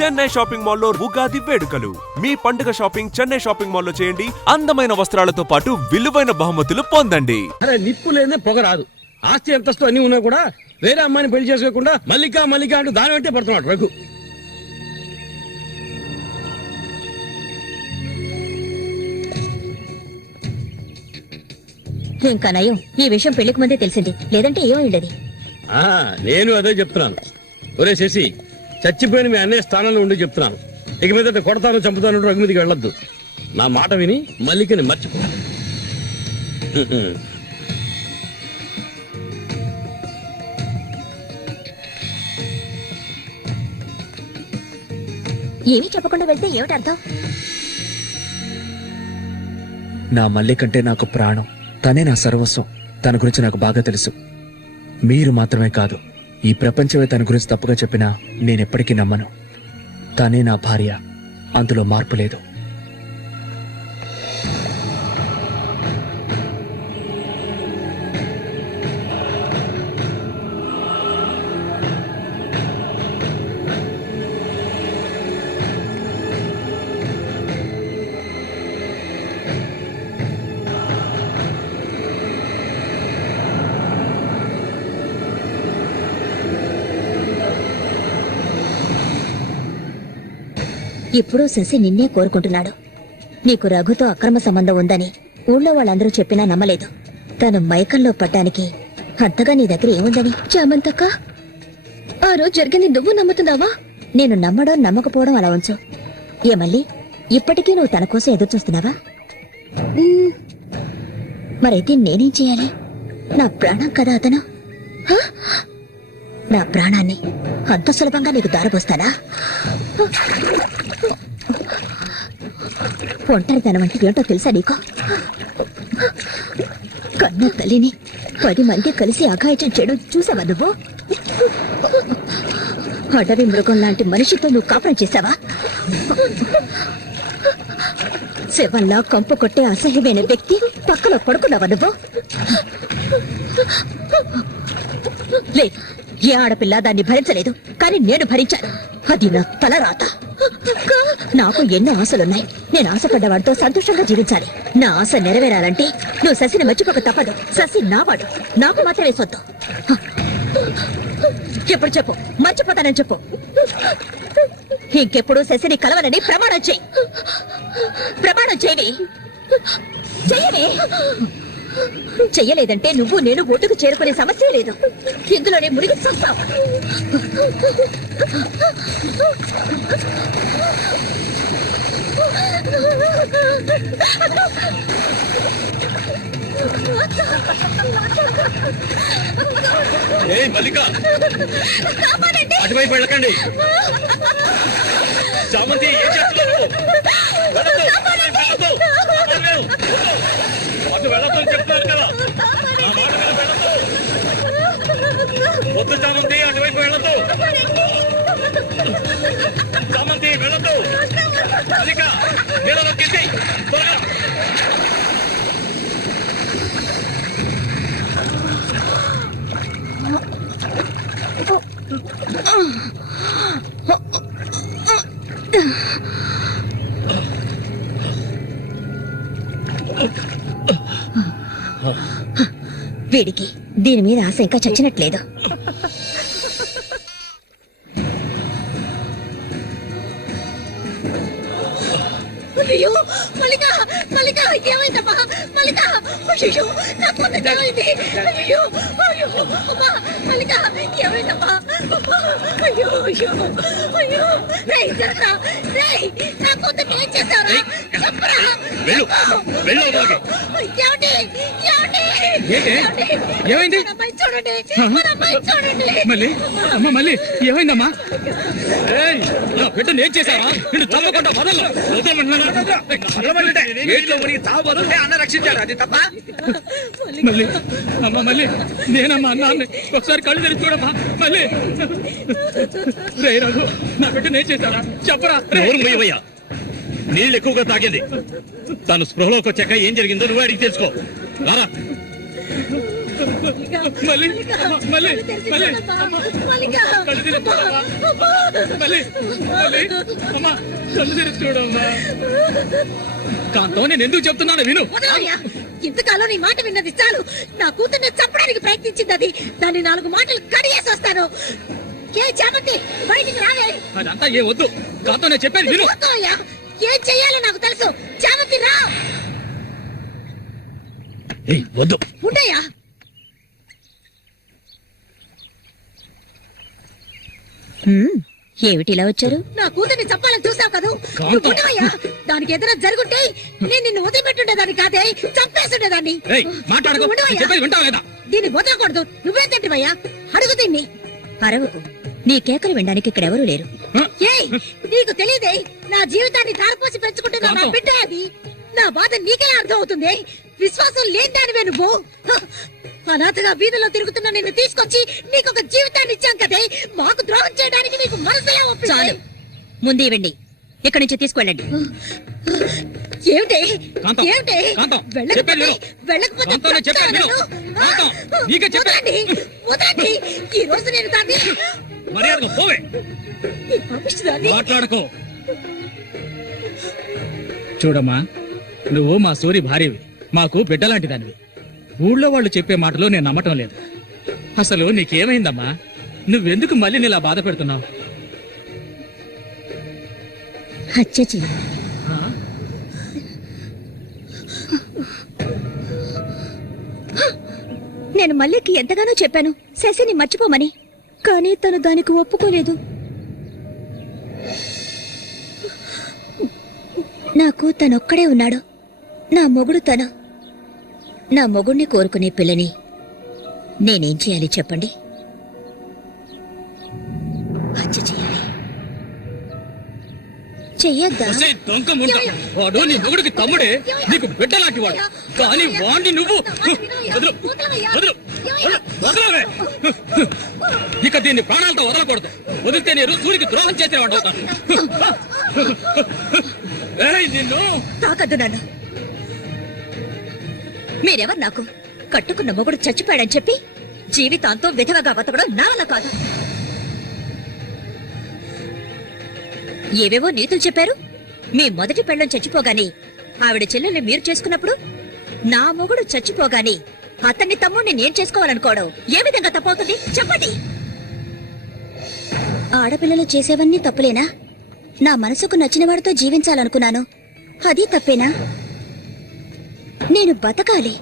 Chennai shopping మాల్లో ఉగాది వేడుకలు. మీ పండుగ షాపింగ్ చెన్నై షాపింగ్ మాల్లో చేయండి. అందమైన వస్త్రాలతో పాటు విలువైన బహుమతులు పొందండి. అరే నిప్పు లేదే పొగ రాదు. ఆస్తి అంతస్తు అన్ని ఉన్నా కూడా వేరే అమ్మాయిని పెళ్లి చేసుకోకుండా మల్లిక మల్లిక అంటూ దాని వెంటే పడుతున్నాడు రఘు. ఇంకా నయం ఈ విషయం పెళ్లికి ముందే తెలిసింది, లేదంటే ఏమైండది. నేను అదే చెప్తున్నాను. ఒరే శశి, చచ్చిపోయిన మీ అన్నయ్య స్థానంలో ఉండి చెప్తున్నాను. ఇక మీద కొడతాను చంపుతాను రఘు మీదకి వెళ్ళొద్దు. నా మాట విని మల్లికని మర్చిపో. ఏమీ చెప్పకుండా వెళ్తే ఏమిటి అర్థం? నా మల్లికంటే నాకు ప్రాణం, తనే నా సర్వస్వం. తన గురించి నాకు బాగా తెలుసు. మీరు మాత్రమే కాదు, ఈ ప్రపంచమే తన గురించి తప్పుగా చెప్పినా నేనెప్పటికీ నమ్మను. తనే నా భార్య, అందులో మార్పు లేదు. ఇప్పుడు శశి నిన్నే కోరుకుంటున్నాడు. నీకు రఘుతో అక్రమ సంబంధం ఉందని ఊళ్ళో వాళ్ళందరూ చెప్పినా నమ్మలేదు. తను మైకంలో పడ్డానికి అంతగా నీ దగ్గర ఏముందని? చామంతక్క, ఆ రోజు జరిగింది నువ్వు నమ్ముతున్నావా? నేను నమ్మడం నమ్మకపోవడం అలా ఉంచు. ఏమల్లి, ఇప్పటికీ నువ్వు తన కోసం ఎదురు చూస్తున్నావా? మరైతే నేనేం చేయాలి? నా ప్రాణం కదా అతను. నా ప్రాణాన్ని అంత సులభంగా నీకు దారపోస్తానా? ఒంటరితనం అంటే ఏంటో తెలుసా నీకు? కన్న తల్లిని 10 మంది కలిసి అఘాయిత్యం చెడు చూసావా నువ్వు? అడవి మృగం లాంటి మనిషితో నువ్వు కాపురం చేశావా? శవంలా కంపు కొట్టే అసహ్యమైన వ్యక్తి పక్కన పడుకున్నావా నువ్వు? లేదు, ఏ ఆడపిల్ల దాన్ని భరించలేదు, కానీ నేను భరించాను. అది నా తలరాత. నాకు ఎన్నో ఆశలున్నాయి. నేను ఆశపడ్డవాడితో సంతోషంగా జీవించాలి. నా ఆశ నెరవేరాలంటే నువ్వు శశిని మర్చిపోక తప్పదు. శశి నావాడు, నాకు మాత్రమే సొత్తు. ఎప్పుడు చెప్పు, మర్చిపోతానని చెప్పు. ఇంకెప్పుడు శశిని కలవనని ప్రమాణం చేయి. ప్రమాణం చేయని చెయ్యని. చెయ్యలేదంటే నువ్వు నేను ఒడ్డుకు చేరుకునే సమస్య లేదు. ఇందులోనే మునిగి చూస్తావు. అటువైపు వెళ్ళకండి. చామంతి ఏం చేస్తున్నారు? అటు వెళ్ళొద్దు చెప్తున్నారు కదా. వద్దు చామంతి, అటువైపు వెళ్ళొద్దు. చామంతి వెళ్ళొద్దు. మల్లిక నీళ్ళలోకి త్వరగా. వీడికి దీని మీద ఆశ ఇంకా చచ్చినట్లేదు. అయ్యో మల్లిక, మల్లిక ఏమైందమ్మా? మల్లిక, అయ్యో నాకు ఏమైంది? అయ్యో అయ్యో అమ్మా, మల్లిక ఏమైందమ్మా? అయ్యో అయ్యో అయ్యో, రేయ్ జరరా, రేయ్ నా కూతురు ఏం చేశారా? చెప్పరా. ఏమండి ఏమైంది? చూడండి, మన అమ్మాయి చూడండి. మళ్ళీ అమ్మా, మళ్ళీ ఏమైందమ్మా? పెట్టు, నేను చేశావా? నిన్ను తప్పకుండా వదలను. అన్న రక్షించాడు, అది తప్ప. మళ్ళీ అమ్మా, మళ్ళీ నేనమ్మా అన్నాన్ని ఒకసారి కళ్ళు తెరిచి చూడమ్మా. మళ్ళీ రే రఘు, నా పెట్టు నేను చేశారా? చెప్పరా. పోయవయ్యా, నీళ్ళు ఎక్కువగా తాగింది. తను స్పృహలోకి వచ్చాక ఏం జరిగిందో నువ్వే అడిగి తెలుసుకో. రారా. మళ్ళీ మళ్ళీ మళ్ళీ కళ్ళు తెరిచి చూడమ్మా. మళ్ళీ మళ్ళీ అమ్మా కళ్ళు తెరిచి చూడమ్మా. కాంతం నేను ఎందుకు చెప్తున్నాను విను. వదలయ్యా. ఇంతకాలం నీ మాట విన్నది చాలు. నా కూతుర్ని చంపడానికి ప్రయత్నించింది అది. దాన్ని 4 మాటలు కడిగేసి వస్తాను. ఏ చామంతి బయటికి రావే. అదంతా ఏ వద్దు. కాంతం నేను చెప్పేది విను. వదలయ్యా. ఏం చెయ్యాలో నాకు తెలుసు. చామంతి రా. ఏయ్, వద్దు. ఉండయ్యా. ఏమిటి ఇలా వచ్చారు? నా కూతుర్ని చంపాలని చూసావు కదా. కాంతం. ఉండవయ్యా. దానికి ఎదురు జరుగుంటే నేను నిన్ను వదిలిపెట్టుండేదాన్ని కాదే, చంపేస్తుండేదాన్ని. ఏయ్, మాట్లాడకు. నేను ఉండవయ్యా. చెప్పేది వింటావా లేదా? దీన్ని వదలకూడదు. నువ్వేం తింటివయ్యా? అడుగు దీన్ని. అరవకు. నీ కేకలు వినడానికి ఇక్కడెవరూ లేరు. హ? ఏయ్, నీకు తెలియదే, నా జీవితాన్ని ధారపోసి పెంచుకుంటున్నా నా కాంతం. బిడ్డ అది. నా బాధ నీకెలా అర్థం అవుతుంది? విశ్వాసం లేని దానివే నువ్వు. హ! అనాథగా వీధిలో తిరుగుతున్న నిన్ను తీసుకొచ్చి నీకొక జీవితాన్ని ఇచ్చాం కదే. మాకు ద్రోహం చేయడానికి నీకు మనసులే ఒప్పించాలి. ముందు ఇవ్వండి. ఇక్కడి నుంచి తీసుకెళ్ళండి. ఏమిటి కాంతం. ఏమిటి? కాంతం, వెళ్ళకపోతే చెప్పేది విను. వెళ్ళకపోతే కాంతం, నేను చెప్పేది విను. ఆ? కాంతం, నీకే చెప్పేది. వదలండి. వదలండి. ఈ రోజు నేను దాన్ని మర్యాదగా పోవే. ఈ పాపిష్టిదాన్ని మాట్లాడకు. చూడమ్మా, నువ్వు మా సూరి భార్యవి, మాకు బిడ్డలాంటి దానివి. ఊళ్ళో వాళ్ళు చెప్పే మాటలు నేను నమ్మటం లేదు. అసలు నీకేమైందమ్మా? నువ్వెందుకు మళ్ళీ ఇలా బాధ పెడుతున్నావు? హత్య చెయ్యి. నేను మల్లికి ఎంతగానో చెప్పాను శశిని మర్చిపోమని, కానీ తను దానికి ఒప్పుకోలేదు. నాకు తనొక్కడే ఉన్నాడు. నా మొగుడు తను. నా మొగుడిని కోరుకునే పిల్లని నేనేం చేయాలి చెప్పండి? హత్య చేయాలి. చెయ్యొద్దా? ఒసేయ్ దొంగ ముండ, వాడు నీ మొగుడికి తమ్ముడే, నీకు బిడ్డలాంటి వాడు. కానీ వాణ్ణి నువ్వు వదలు, వదలు, వదలవే. ఇక దీన్ని ప్రాణాలతో వదలకూడదు. వదిలితే నేను సూరికి ద్రోహం చేసిన వాడు అవుతాను. ఏయ్, నిన్ను తాకద్దు నన్ను. మీరెవరు నాకు? కట్టుకున్న మొగుడు చచ్చిపోయాడని చెప్పి జీవితాంతం విధవగా బతకడం నా వల్ల కాదు. ఏవేవో నీతులు చెప్పారు. మీ మొదటి పెళ్ళం చచ్చిపోగానే ఆవిడ చెల్లెల్ని మీరు చేసుకున్నప్పుడు నా మొగుడు చచ్చిపోగానే అతన్ని తమ్ముడిని నేను చేసుకోవాలనుకోవడం ఏ విధంగా తప్పవుతుంది చెప్పండి? ఆడపిల్లలు చేసేవన్నీ తప్పులేనా? నా మనసుకు నచ్చిన వాడితో జీవించాలనుకున్నాను. అది తప్పేనా? నేను బతకాలి.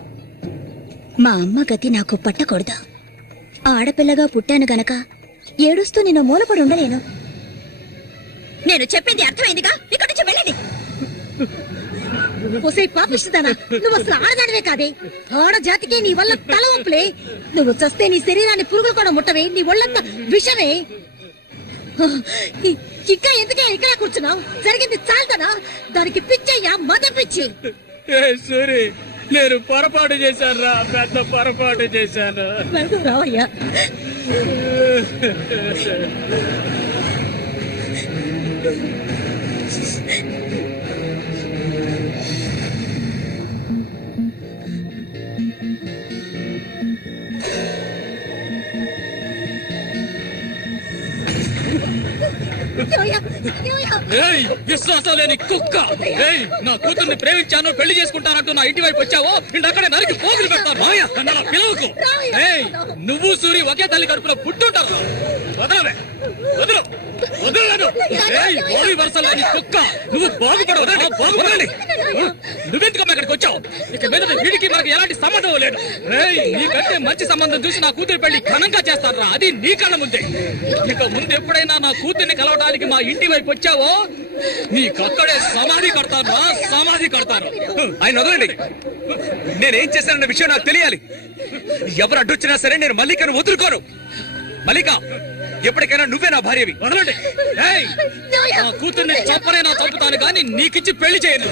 మా అమ్మ గతి నాకు పట్టకూడదు. ఆడపిల్లగా పుట్టాను గనక ఏడుస్తూ నేను మూలపడి ఉండలేను. నేను చెప్పింది అర్థమైందిగా? ఇక్కడి నుంచి వెళ్ళండి. ఒసే పాపిస్తుందానా, నువ్వు అసలు ఆడదానివే కాదే. ఆడ జాతికి నీ వల్ల తల వంపులే. నువ్వు చస్తే నీ శరీరాన్ని పురుగులు కూడా ముట్టవే. నీ ఒళ్ళంతా విషమే. ఇంకా ఎందుకే ఇక్కడ కూర్చున్నావు? జరిగింది చాలుతానా? దానికి పిచ్చయ్యా, మద పిచ్చి. సూరి, నేను పొరపాటు చేశాను రా, పెద్ద పొరపాటు చేశాను. వెళ్తూ రావయ్యా. ఏయ్, విశ్వాసం లేని కుక్క! ఏయ్, నా కూతుర్ని ప్రేమించాను, పెళ్లి చేసుకుంటానంటూ నా ఇంటి వైపు వచ్చావో ఇంటక్కడే నరికి పోగులు పెడతాను. నన్ను అలా పిలవకు. ఏయ్, నువ్వు సూరి ఒకే తల్లి కడుపులో పుట్టుంటారు. వదలవే, వదలు, వదలను. ఏయ్, ఓడి వరుస లేని కుక్క, నువ్వు బాగుపడవు. బాగుపడాలి. నువ్వెందుకమ్మా ఇక్కడికి వచ్చావు? ఇక మీద వీడికి మనకి ఎలాంటి సంబంధం లేదు. ఏయ్, నీకంటే మంచి సంబంధం చూసి నా కూతురు పెళ్లి ఘనంగా చేస్తాను రా, అది నీ కళ్ళ ముందే. ఇక ముందు ఎప్పుడైనా నా కూతుర్ని కలవడానికి మా ఇంటి వైపు వచ్చావో నీకక్కడే సమాధి కడతాను రా, సమాధి కడతాను. ఆయన వదలండి. నేనేం చేశానన్న విషయం నాకు తెలియాలి. ఎవరు అడ్డొచ్చినా సరే నేను మల్లికను వదులుకోను. మల్లిక, ఎప్పటికైనా నువ్వే నా భార్యవి. వదలండి. ఏయ్, నా కూతుర్ని చంపనైనా చంపుతాను కానీ నీకిచ్చి పెళ్లి చేయను.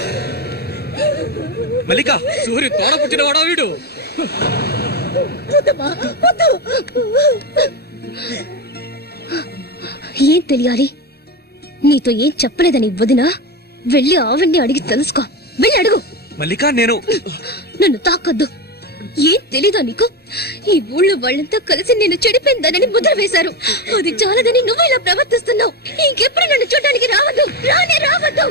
మల్లిక, సూరి తోడ పుట్టిన వాడా వీడు? ఏం తెలియాలి? నీతో ఏం చెప్పలేదని వదినా. వెళ్ళి ఆవిడ్ని అడిగి తెలుసుకో. వెళ్ళి అడుగు. మల్లిక, నేను నన్ను తాకొద్దు. ఏం తెలీదా నీకు? ఈ ఊళ్ళో వాళ్ళంతా కలిసి నేను చెడిపోయిందనని ముద్ర వేశారు. అది చాలదని నువ్వు ఇలా ప్రవర్తిస్తున్నావు. ఇంకెప్పుడు నన్ను చూడడానికి రావద్దు, రానే రావద్దు.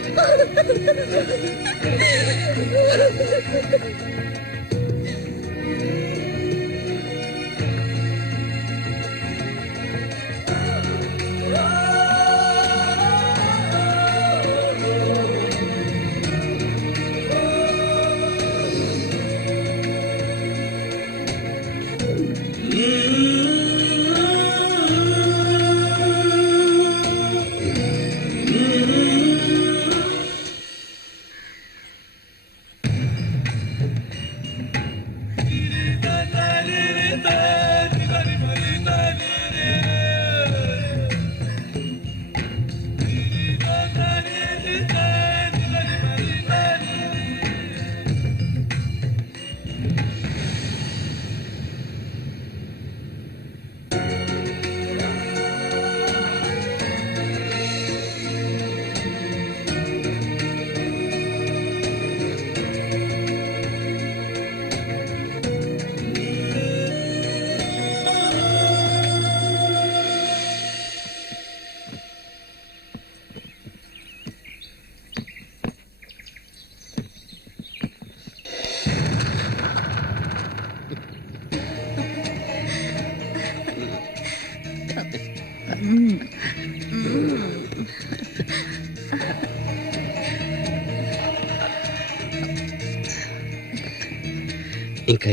ఇంకా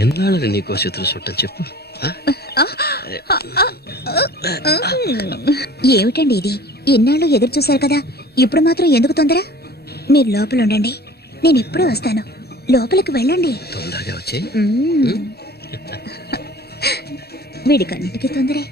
ఎన్నాళ్ళు నీకో శత్రు చుట్టం చెప్పు. ఏమిటండి ఇది? ఎన్నాళ్ళు ఎదురు చూశారు కదా, ఇప్పుడు మాత్రం ఎందుకు తొందర? మీరు లోపల ఉండండి, నేను ఎప్పుడూ వస్తాను. లోపలికి వెళ్ళండి. తొందరగా వచ్చే. వీడికన్నిటికీ తొందరే.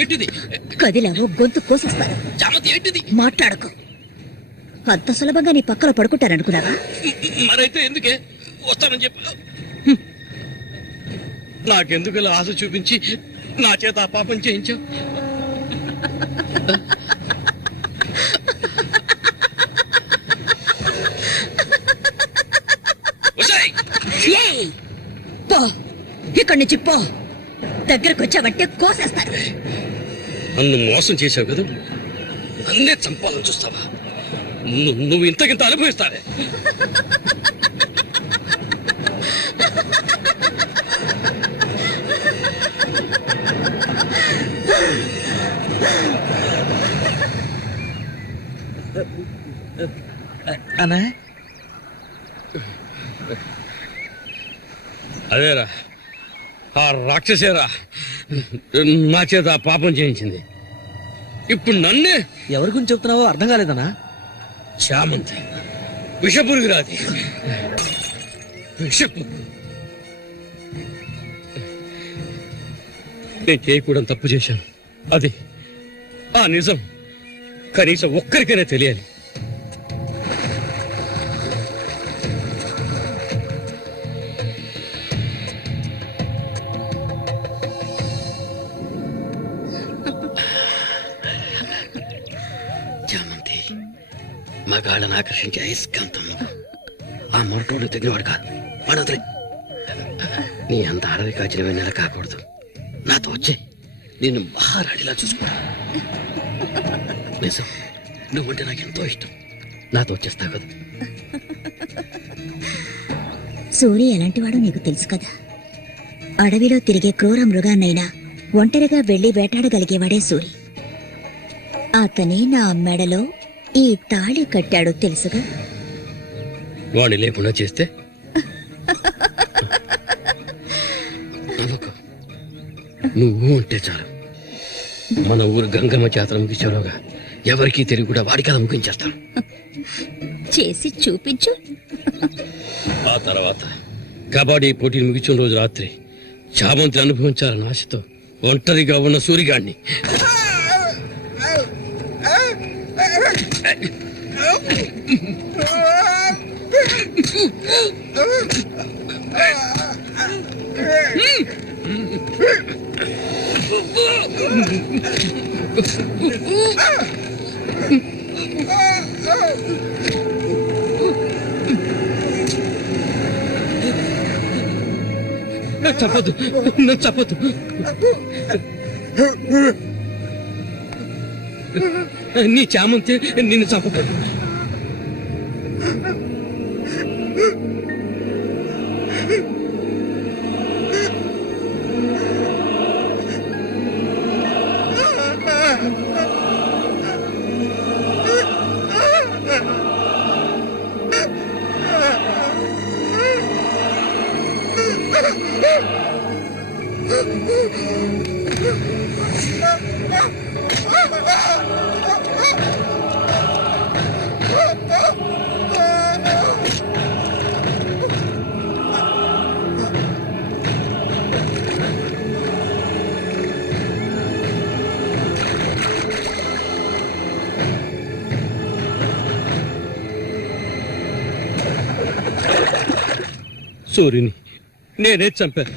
ఏంటిది? కదిలావో గొంతు కోసేస్తాను. చామంతి ఏంటిది? మాట్లాడకు. అంత సులభంగా నీ పక్కన పడుకుంటారనుకున్నావా? మరైతే ఎందుకే వస్తానని చెప్పి నాకెందుకు ఇలా ఆశ చూపించి నా చేత ఆ పాపం చేయించావు? ఏయ్! పో, ఇక్కడి నుంచి పో. దగ్గరకు వచ్చావంటే కోసేస్తాను. నన్ను మోసం చేశావు కదా, నన్నే చంపాలని చూస్తావా? నువ్వు ఇంతకింత అనుభవిస్తావే. అన్నా అదేరా, ఆ రాక్షసేరా నా చేత ఆ పాపం చేయించింది. ఇప్పుడు నన్నే. ఎవరి గురించి చెప్తున్నావో అర్థం కాలేదనా? చామంతి విషపురుగురాది. విషపు నేను చేయకూడదు తప్పు చేశాను. అది ఆ నిజం కనీసం ఒక్కరికైనా తెలియాలి. చామంతి మగాళ్ళని ఆకర్షించే అయస్కాంతం. ఆ మొరటోడు తెగినవాడు కాదు, వాడొదిలే. నీ అంత అడవి కాచిన వెన్నెల కాకూడదు. నాతో వచ్చే నేను మహారాణిలా చూసుకుంటా. నిజం, నువ్వంటే నాకు ఎంతో ఇష్టం. నాతో వచ్చేస్తావు కదా. సూర్య ఎలాంటివాడో నీకు తెలుసు కదా. అడవిలో తిరిగే క్రూర మృగాన్నైనా ఒంటరిగా వెళ్లి వేటాడగలిగేవాడే సూరి. అతనే నా మెడలో ఈ తాళి కట్టాడు తెలుసుగా. వాణ్ణి లేకుండా చేస్తే నమ్మకం నువ్వు ఉంటే చాలు. మన ఊరు గంగమ్మ జాతర ముగించేలోగా ఎవరికీ తెలివి కూడా వాడి కదా ముగించేస్తాను. చేసి చూపించు. ఆ తర్వాత కబడ్డీ పోటీలు ముగించిన రోజు రాత్రి చామంతి అనుభవించాలని ఆశతో ఒంటరిగా ఉన్న సూరిగాడిని చెప్పొద్దు, నన్ను చెప్పొద్దు. నీ చామంతి నిన్ను చంపదు. సూర్యుని నేనే చంపాను.